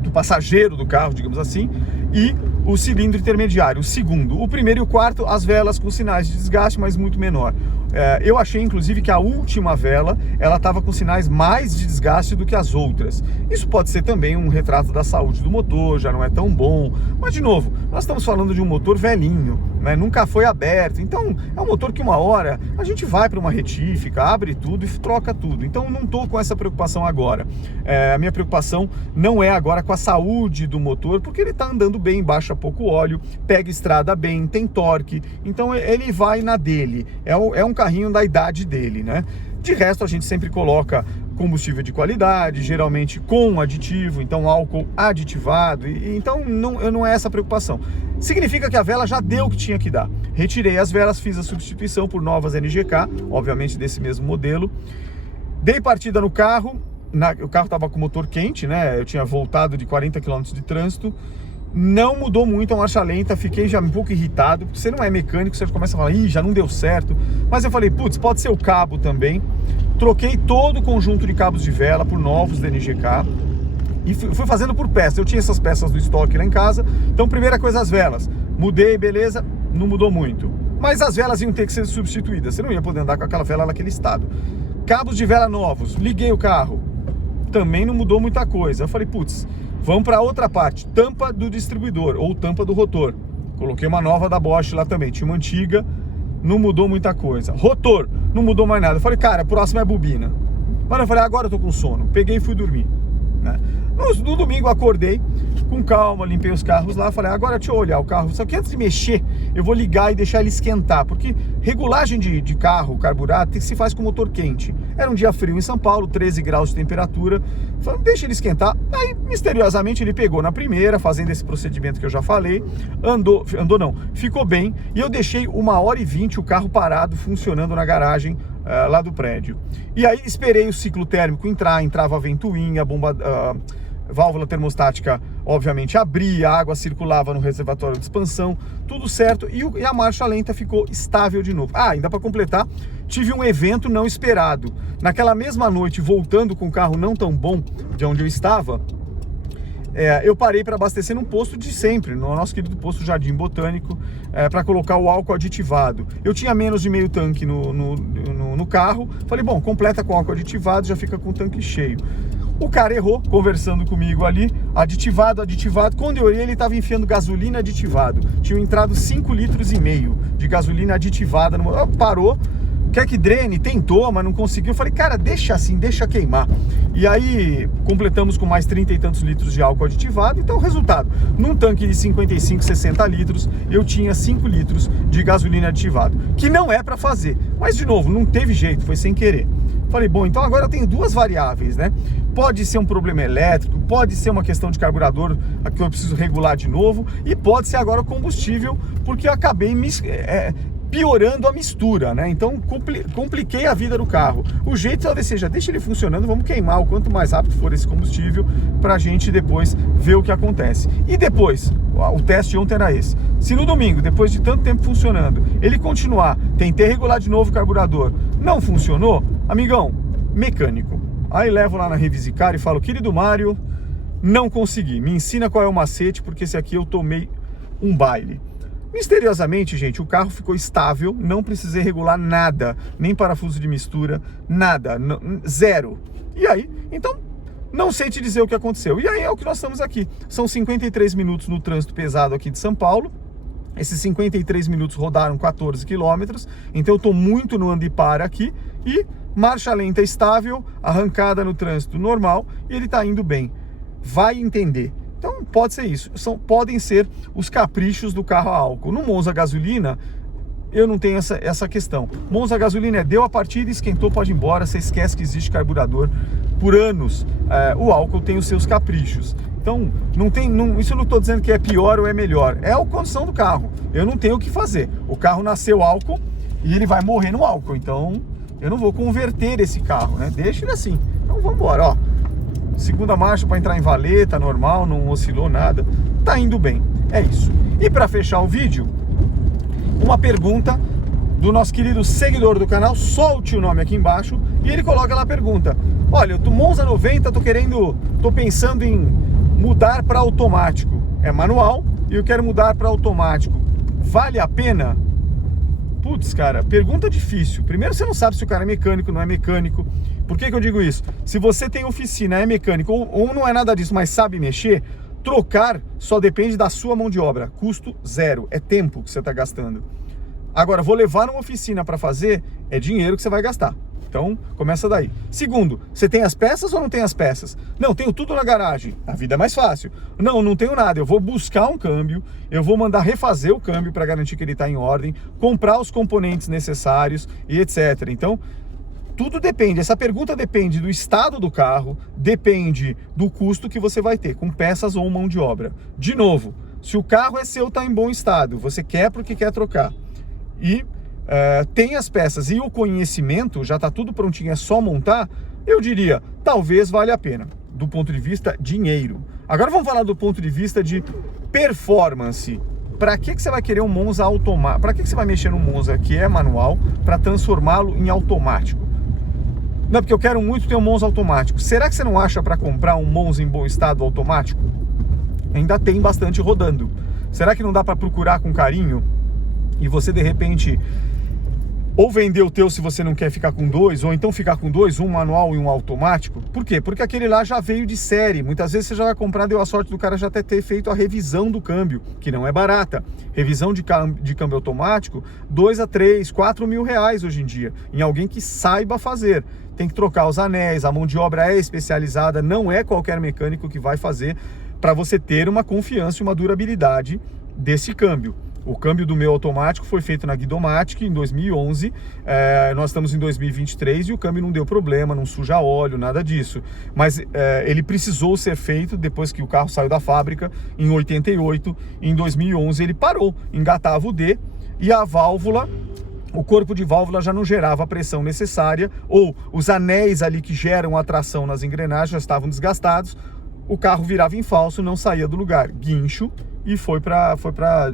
do passageiro do carro, digamos assim, e o cilindro intermediário, o segundo. O primeiro e o quarto, as velas com sinais de desgaste, mas muito menor. Eu achei, inclusive, que a última vela, ela estava com sinais mais de desgaste do que as outras. Isso pode ser também um retrato da saúde do motor, já não é tão bom. Mas, de novo, nós estamos falando de um motor velhinho, né? Nunca foi aberto. Então, é um motor que uma hora a gente vai para uma retífica, abre tudo e troca tudo. Então, não estou com essa preocupação agora. A minha preocupação não é agora com a saúde do motor, porque ele está andando bem, baixa pouco óleo, pega estrada bem, tem torque. Então, ele vai na dele. É um carrinho da idade dele, né? De resto, a gente sempre coloca combustível de qualidade, geralmente com aditivo, então álcool aditivado, então não é essa a preocupação. Significa que a vela já deu o que tinha que dar. Retirei as velas, fiz a substituição por novas NGK, obviamente desse mesmo modelo. Dei partida no carro, o carro estava com o motor quente, né? Eu tinha voltado de 40 km de trânsito. Não mudou muito a marcha lenta, fiquei já um pouco irritado, porque você não é mecânico, você começa a falar, ih, já não deu certo. Mas eu falei, putz, pode ser o cabo também. Troquei todo o conjunto de cabos de vela por novos da NGK e fui fazendo por peça. Eu tinha essas peças do estoque lá em casa, então primeira coisa, as velas. Mudei, beleza, não mudou muito. Mas as velas iam ter que ser substituídas, você não ia poder andar com aquela vela naquele estado. Cabos de vela novos, liguei o carro, também não mudou muita coisa. Eu falei, putz, vamos para outra parte, tampa do distribuidor ou tampa do rotor. Coloquei uma nova da Bosch lá também, tinha uma antiga, não mudou muita coisa. Rotor, não mudou mais nada. Eu falei, cara, a próxima é a bobina. Mas eu falei, agora eu tô com sono. Peguei e fui dormir, né? No domingo eu acordei com calma, limpei os carros lá, falei, agora deixa eu olhar o carro, só que antes de mexer, eu vou ligar e deixar ele esquentar, porque regulagem de carro carburado se faz com motor quente. Era um dia frio em São Paulo, 13 graus de temperatura, falei, deixa ele esquentar. Aí, misteriosamente, ele pegou na primeira, fazendo esse procedimento que eu já falei, ficou bem, e eu deixei 1h20 o carro parado, funcionando na garagem lá do prédio. E aí esperei o ciclo térmico entrar, entrava a ventoinha, a bomba... válvula termostática, obviamente, abria, a água circulava no reservatório de expansão, tudo certo, e a marcha lenta ficou estável de novo. Ainda para completar, tive um evento não esperado. Naquela mesma noite, voltando com o carro não tão bom de onde eu estava, eu parei para abastecer num posto de sempre, no nosso querido posto Jardim Botânico, para colocar o álcool aditivado. Eu tinha menos de meio tanque no carro, falei, bom, completa com álcool aditivado, já fica com o tanque cheio. O cara errou, conversando comigo ali, aditivado. Quando eu olhei, ele estava enfiando gasolina aditivado. Tinha entrado 5,5 litros de gasolina aditivada. Parou, quer que drene? Tentou, mas não conseguiu. Eu falei, cara, deixa assim, deixa queimar. E aí, completamos com mais 30 e tantos litros de álcool aditivado. Então, resultado, num tanque de 55, 60 litros, eu tinha 5 litros de gasolina aditivado. Que não é para fazer. Mas, de novo, não teve jeito, foi sem querer. Falei, bom, então agora eu tenho duas variáveis, né? Pode ser um problema elétrico, pode ser uma questão de carburador que eu preciso regular de novo, e pode ser agora o combustível, porque eu acabei piorando a mistura, né? Então compliquei a vida do carro. O jeito talvez seja, deixa ele funcionando, vamos queimar o quanto mais rápido for esse combustível pra gente depois ver o que acontece. E depois, o teste ontem era esse. Se no domingo, depois de tanto tempo funcionando, ele continuar, tentei regular de novo o carburador, não funcionou, amigão, mecânico. Aí levo lá na Revisicar e falo, querido Mário, não consegui, me ensina qual é o macete, porque esse aqui eu tomei um baile. Misteriosamente, gente, o carro ficou estável, não precisei regular nada, nem parafuso de mistura, nada, zero. E aí, então, não sei te dizer o que aconteceu. E aí é o que nós estamos aqui. São 53 minutos no trânsito pesado aqui de São Paulo. Esses 53 minutos rodaram 14 quilômetros, então eu estou muito no anda e para aqui, e marcha lenta estável, arrancada no trânsito normal, e ele está indo bem. Vai entender. Então pode ser isso, podem ser os caprichos do carro a álcool. No Monza gasolina, eu não tenho essa questão. Monza gasolina deu a partida, esquentou, pode ir embora, você esquece que existe carburador. Por anos, o álcool tem os seus caprichos. Então, isso eu não estou dizendo que é pior ou é melhor, é a condição do carro. Eu não tenho o que fazer. O carro nasceu álcool e ele vai morrer no álcool, então eu não vou converter esse carro, né? Deixa ele assim. Então vamos embora, ó. Segunda marcha para entrar em valeta, normal, não oscilou nada. Tá indo bem, é isso. E para fechar o vídeo, uma pergunta do nosso querido seguidor do canal, solte o nome aqui embaixo, e ele coloca lá a pergunta. Olha, eu tô Monza 90, tô pensando em mudar para automático. É manual e eu quero mudar para automático. Vale a pena? Putz, cara, pergunta difícil. Primeiro, você não sabe se o cara é mecânico, não é mecânico. Por que eu digo isso? Se você tem oficina, é mecânico ou não é nada disso, mas sabe mexer, trocar só depende da sua mão de obra. Custo zero, é tempo que você está gastando. Agora, vou levar numa oficina para fazer, é dinheiro que você vai gastar. Então, começa daí. Segundo, você tem as peças ou não tem as peças? Não, tenho tudo na garagem. A vida é mais fácil. Não, não tenho nada. Eu vou buscar um câmbio, eu vou mandar refazer o câmbio para garantir que ele está em ordem, comprar os componentes necessários e etc. Então, tudo depende. Essa pergunta depende do estado do carro, depende do custo que você vai ter, com peças ou mão de obra. De novo, se o carro é seu, está em bom estado, você quer porque quer trocar, e tem as peças e o conhecimento, já está tudo prontinho, é só montar, eu diria, talvez valha a pena, do ponto de vista dinheiro. Agora vamos falar do ponto de vista de performance. Para que você vai querer um Monza automático? Para que você vai mexer no Monza que é manual para transformá-lo em automático? Não, porque eu quero muito ter um Monza automático. Será que você não acha para comprar um Monza em bom estado automático? Ainda tem bastante rodando. Será que não dá para procurar com carinho? E você, de repente, ou vender o teu se você não quer ficar com dois, ou então ficar com dois, um manual e um automático. Por quê? Porque aquele lá já veio de série. Muitas vezes você já vai comprar, deu a sorte do cara já até ter feito a revisão do câmbio, que não é barata. Revisão de câmbio automático, 2 a 3, 4 mil reais hoje em dia, em alguém que saiba fazer. Tem que trocar os anéis, a mão de obra é especializada, não é qualquer mecânico que vai fazer, para você ter uma confiança e uma durabilidade desse câmbio. O câmbio do meu automático foi feito na Guidomatic em 2011, nós estamos em 2023 e o câmbio não deu problema, não suja óleo, nada disso. Mas ele precisou ser feito depois que o carro saiu da fábrica, em 88, em 2011 ele parou, engatava o D e a válvula, o corpo de válvula já não gerava a pressão necessária, ou os anéis ali que geram a tração nas engrenagens já estavam desgastados, o carro virava em falso, não saía do lugar, guincho, e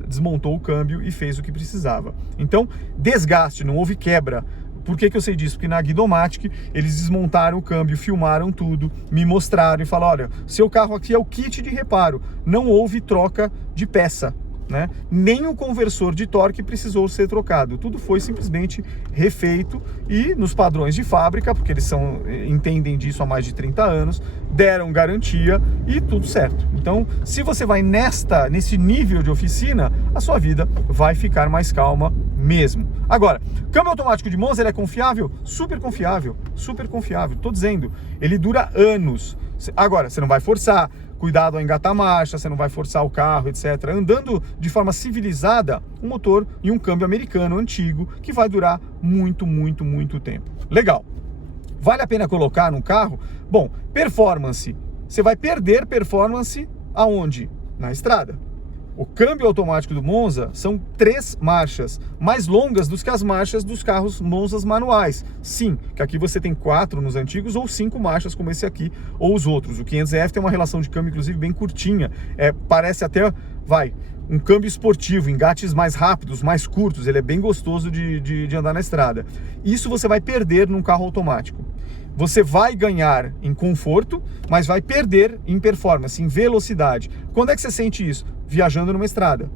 desmontou o câmbio e fez o que precisava. Então, desgaste, não houve quebra. Por que eu sei disso? Porque na Guidomatic eles desmontaram o câmbio, filmaram tudo, me mostraram e falaram, olha, seu carro aqui é o kit de reparo, não houve troca de peça, né? Nem o conversor de torque precisou ser trocado, tudo foi simplesmente refeito e nos padrões de fábrica, porque eles entendem disso há mais de 30 anos, deram garantia e tudo certo. Então, se você vai nesse nível de oficina, a sua vida vai ficar mais calma mesmo. Agora, câmbio automático de Monza, ele é confiável? Super confiável, tô dizendo, ele dura anos. Agora, você não vai forçar, cuidado ao engatar a marcha, você não vai forçar o carro, etc. Andando de forma civilizada, um motor e um câmbio americano antigo que vai durar muito, muito, muito tempo. Legal. Vale a pena colocar num carro? Bom, performance. Você vai perder performance aonde? Na estrada. O câmbio automático do Monza são 3 marchas, mais longas do que as marchas dos carros Monzas manuais. Sim, que aqui você tem 4 nos antigos ou 5 marchas como esse aqui ou os outros. O 500EF tem uma relação de câmbio inclusive bem curtinha, parece até, um câmbio esportivo, engates mais rápidos, mais curtos, ele é bem gostoso de andar na estrada. Isso você vai perder num carro automático. Você vai ganhar em conforto, mas vai perder em performance, em velocidade. Quando é que você sente isso? Viajando numa estrada.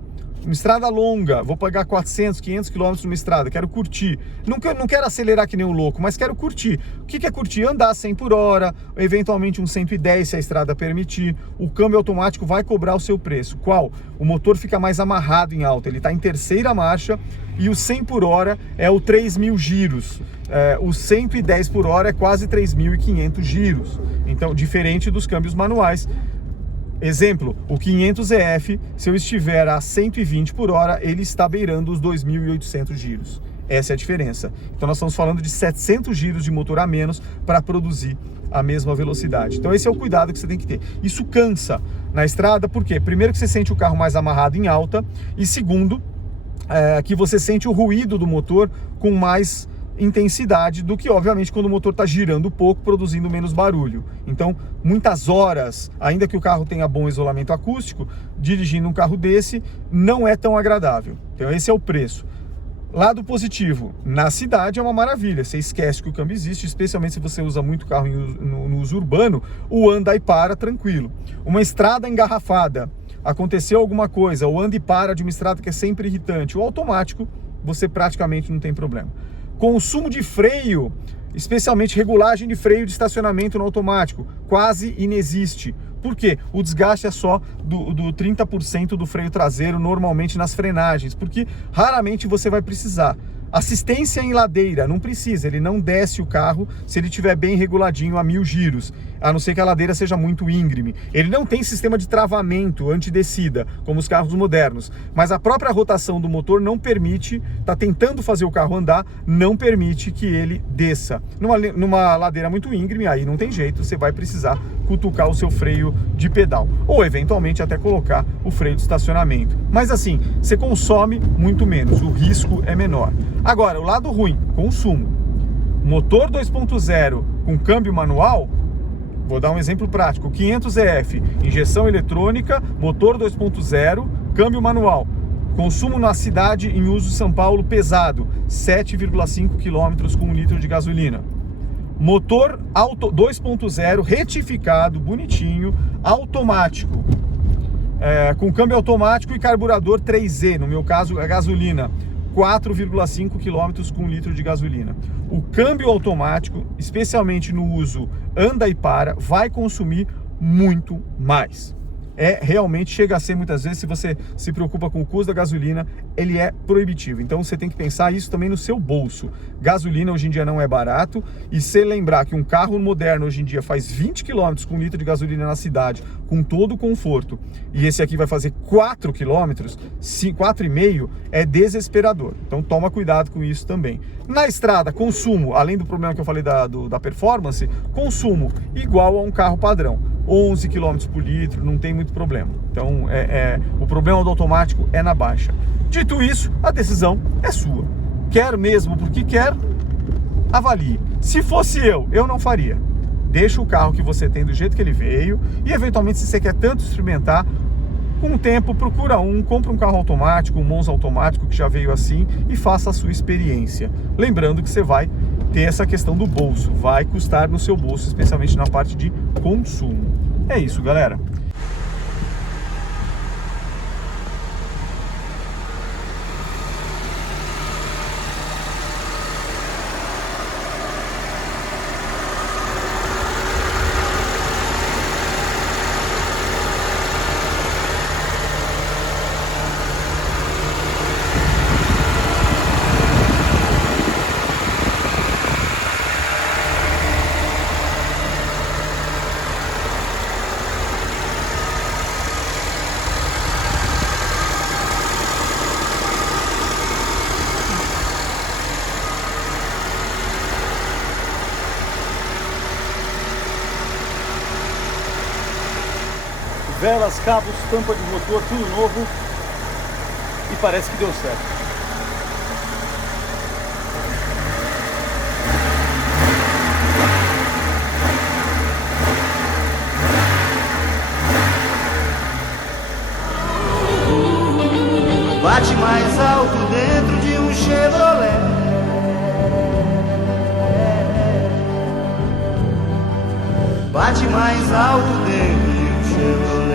Uma estrada longa, vou pagar 400, 500 km numa estrada, quero curtir. Não quero acelerar que nem um louco, mas quero curtir. O que é curtir? Andar 100 por hora, eventualmente um 110 se a estrada permitir. O câmbio automático vai cobrar o seu preço. Qual? O motor fica mais amarrado em alta, ele está em terceira marcha e o 100 por hora é o 3.000 giros. O 110 por hora é quase 3.500 giros. Então, diferente dos câmbios manuais. Exemplo, o 500EF, se eu estiver a 120 por hora, ele está beirando os 2.800 giros. Essa é a diferença. Então nós estamos falando de 700 giros de motor a menos para produzir a mesma velocidade. Então esse é o cuidado que você tem que ter. Isso cansa na estrada, por quê? Primeiro que você sente o carro mais amarrado em alta e segundo, que você sente o ruído do motor com mais intensidade do que, obviamente, quando o motor está girando pouco, produzindo menos barulho. Então, muitas horas, ainda que o carro tenha bom isolamento acústico, dirigindo um carro desse não é tão agradável. Então, esse é o preço. Lado positivo, na cidade é uma maravilha, você esquece que o câmbio existe, especialmente se você usa muito carro no uso urbano, o anda e para tranquilo. Uma estrada engarrafada, aconteceu alguma coisa, o anda e para de uma estrada que é sempre irritante, o automático, você praticamente não tem problema. Consumo de freio, especialmente regulagem de freio de estacionamento no automático, quase inexiste. Por quê? O desgaste é só do 30% do freio traseiro normalmente nas frenagens, porque raramente você vai precisar. Assistência em ladeira, não precisa, ele não desce o carro se ele estiver bem reguladinho a 1000 giros, a não ser que a ladeira seja muito íngreme. Ele não tem sistema de travamento antidescida, como os carros modernos, mas a própria rotação do motor não permite, está tentando fazer o carro andar, não permite que ele desça. Numa ladeira muito íngreme, aí não tem jeito, você vai precisar cutucar o seu freio de pedal, ou eventualmente até colocar o freio de estacionamento. Mas assim, você consome muito menos, o risco é menor. Agora, o lado ruim, consumo. Motor 2.0 com câmbio manual, vou dar um exemplo prático, 500EF, injeção eletrônica, motor 2.0, câmbio manual. Consumo na cidade em uso São Paulo pesado, 7,5 km com 1 litro de gasolina. Motor 2.0 retificado, bonitinho, automático, com câmbio automático e carburador 3E, no meu caso a gasolina, 4,5 km com 1 litro de gasolina. O câmbio automático, especialmente no uso anda e para, vai consumir muito mais. Realmente chega a ser, muitas vezes, se você se preocupa com o custo da gasolina, ele é proibitivo. Então você tem que pensar isso também no seu bolso. Gasolina hoje em dia não é barato, e se lembrar que um carro moderno hoje em dia faz 20 km com 1 litro de gasolina na cidade, com todo o conforto, e esse aqui vai fazer 4 km, 4,5, é desesperador. Então toma cuidado com isso também. Na estrada, consumo, além do problema que eu falei da performance, consumo igual a um carro padrão. 11 km por litro, não tem muito problema. Então, o problema do automático é na baixa. Dito isso, a decisão é sua. Quer mesmo porque quer, avalie. Se fosse eu não faria. Deixa o carro que você tem do jeito que ele veio e, eventualmente, se você quer tanto experimentar, com o tempo, procura compra um carro automático, um Monza automático que já veio assim e faça a sua experiência. Lembrando que você vai ter essa questão do bolso, vai custar no seu bolso, especialmente na parte de consumo. É isso, galera. velas, cabos, tampa de motor, tudo novo. E parece que deu certo. Bate mais alto dentro de um Chevrolet. Bate mais alto dentro de um Chevrolet.